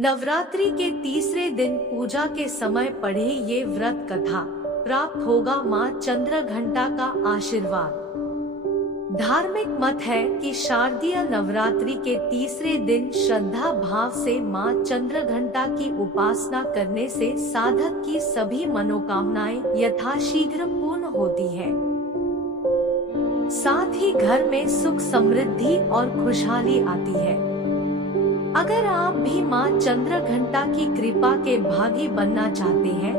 नवरात्रि के तीसरे दिन पूजा के समय पढ़े ये व्रत कथा, प्राप्त होगा माँ चंद्रघंटा का आशीर्वाद। धार्मिक मत है कि शारदीय नवरात्रि के तीसरे दिन श्रद्धा भाव से माँ चंद्रघंटा की उपासना करने से साधक की सभी मनोकामनाएं यथाशीघ्र पूर्ण होती है। साथ ही घर में सुख समृद्धि और खुशहाली आती है। अगर आप भी माँ चंद्रघंटा की कृपा के भागी बनना चाहते हैं,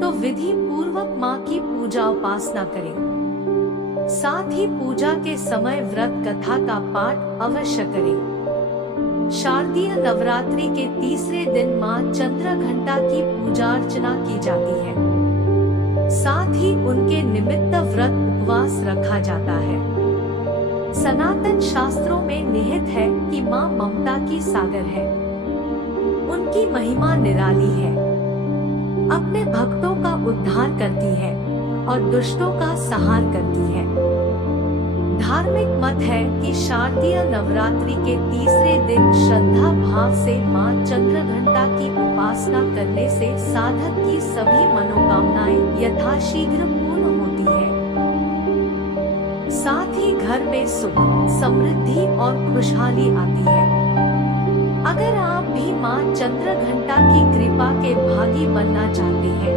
तो विधि पूर्वक माँ की पूजा उपासना करें। साथ ही पूजा के समय व्रत कथा का पाठ अवश्य करें। शारदीय नवरात्रि के तीसरे दिन माँ चंद्रघंटा की पूजा अर्चना की जाती है। साथ ही उनके निमित्त व्रत उपवास रखा जाता है। सनातन शास्त्रों में निहित है कि माँ ममता की सागर है। उनकी महिमा निराली है। अपने भक्तों का उद्धार करती है और दुष्टों का संहार करती है। धार्मिक मत है कि शारदीय नवरात्रि के तीसरे दिन श्रद्धा भाव से माँ चंद्रघंटा की उपासना करने से साधक की सभी मनोकामनाएं यथाशीघ्र पूर्ण होती है। साथ ही घर में सुख समृद्धि और खुशहाली आती है। अगर आप भी माँ चंद्रघंटा की कृपा के भागी बनना चाहते हैं,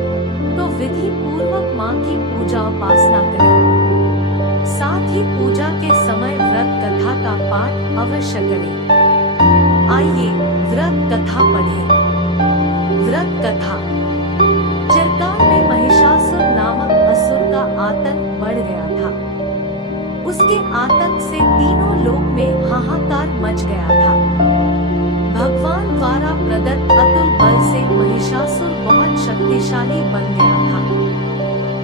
तो विधि पूर्वक माँ की पूजा उपासना करें। साथ ही पूजा के समय व्रत कथा का पाठ अवश्य करें। आइए व्रत कथा पढ़ें। व्रत कथा। चिरकाल में महिषासुर नामक असुर का आतंक बढ़ गया था। उसके आतंक से तीनों लोक में हाहाकार मच गया था। भगवान द्वारा प्रदत्त अतुल बल से महिषासुर बहुत शक्तिशाली बन गया था।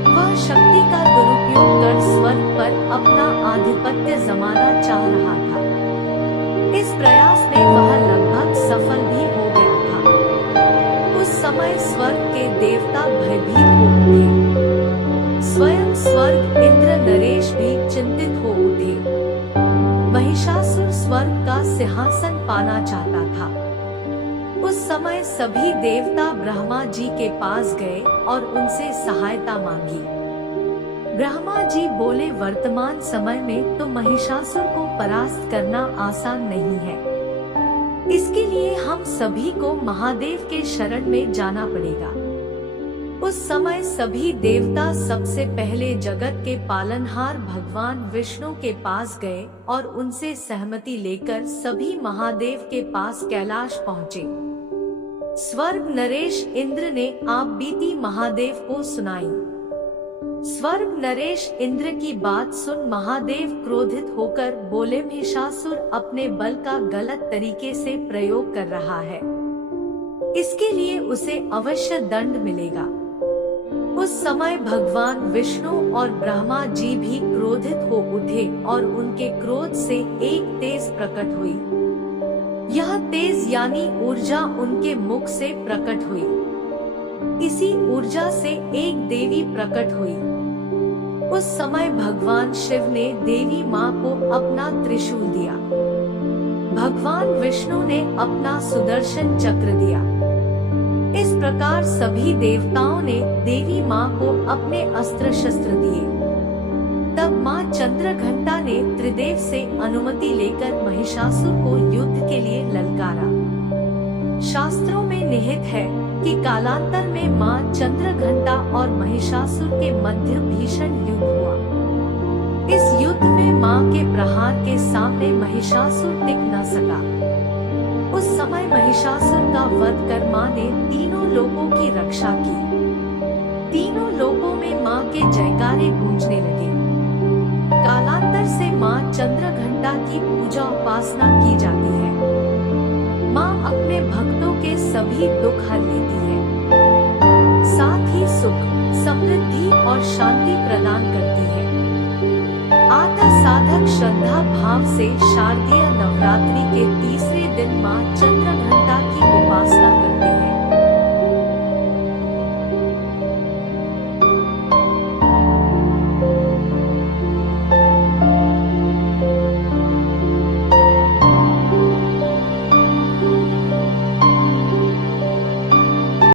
वह शक्ति का दुरुपयोग कर स्वर्ग पर अपना आधिपत्य जमाना चाह रहा था। इस प्रयास में वह लगभग सफल भी हो गया था। उस समय स्वर्ग के देवता भयभीत हो उठे। स्वयं स्वर्ग इंद्र नरेश भी चिंतित हो उठे। महिषासुर स्वर्ग का सिंहासन पाना चाहता था। उस समय सभी देवता ब्रह्मा जी के पास गए और उनसे सहायता मांगी। ब्रह्मा जी बोले, वर्तमान समय में तो महिषासुर को परास्त करना आसान नहीं है। इसके लिए हम सभी को महादेव के शरण में जाना पड़ेगा। उस समय सभी देवता सबसे पहले जगत के पालनहार भगवान विष्णु के पास गए और उनसे सहमति लेकर सभी महादेव के पास कैलाश पहुँचे। स्वर्ग नरेश इंद्र ने आप बीती महादेव को सुनाई। स्वर्ग नरेश इंद्र की बात सुन महादेव क्रोधित होकर बोले, महिषासुर अपने बल का गलत तरीके से प्रयोग कर रहा है। इसके लिए उसे अवश्य दंड मिलेगा। उस समय भगवान विष्णु और ब्रह्मा जी भी क्रोधित हो उठे और उनके क्रोध से एक तेज प्रकट हुई। यह तेज यानी ऊर्जा उनके मुख से प्रकट हुई। इसी ऊर्जा से एक देवी प्रकट हुई। उस समय भगवान शिव ने देवी माँ को अपना त्रिशूल दिया। भगवान विष्णु ने अपना सुदर्शन चक्र दिया। इस प्रकार सभी देवताओं ने देवी माँ को अपने अस्त्र शस्त्र दिए। तब माँ चंद्रघंटा ने त्रिदेव से अनुमति लेकर महिषासुर को युद्ध के लिए ललकारा। शास्त्रों में निहित है कि कालांतर में माँ चंद्रघंटा और महिषासुर के मध्य भीषण युद्ध हुआ। इस युद्ध में माँ के प्रहार के सामने महिषासुर टिक न सका। उस समय महिषासुर का वध कर माँ ने तीनों लोकों की रक्षा की। तीनों लोकों में माँ के जयकारे गूंजने लगे। कालांतर से माँ चंद्रघंटा की पूजा उपासना की जाती है। माँ अपने भक्तों के सभी दुख हर लेती है। साथ ही सुख समृद्धि और शांति प्रदान करती है। आता साधक श्रद्धा भाव से शारदीय नवरात्रि के तीसरे दिन माँ चंद्रघंटा की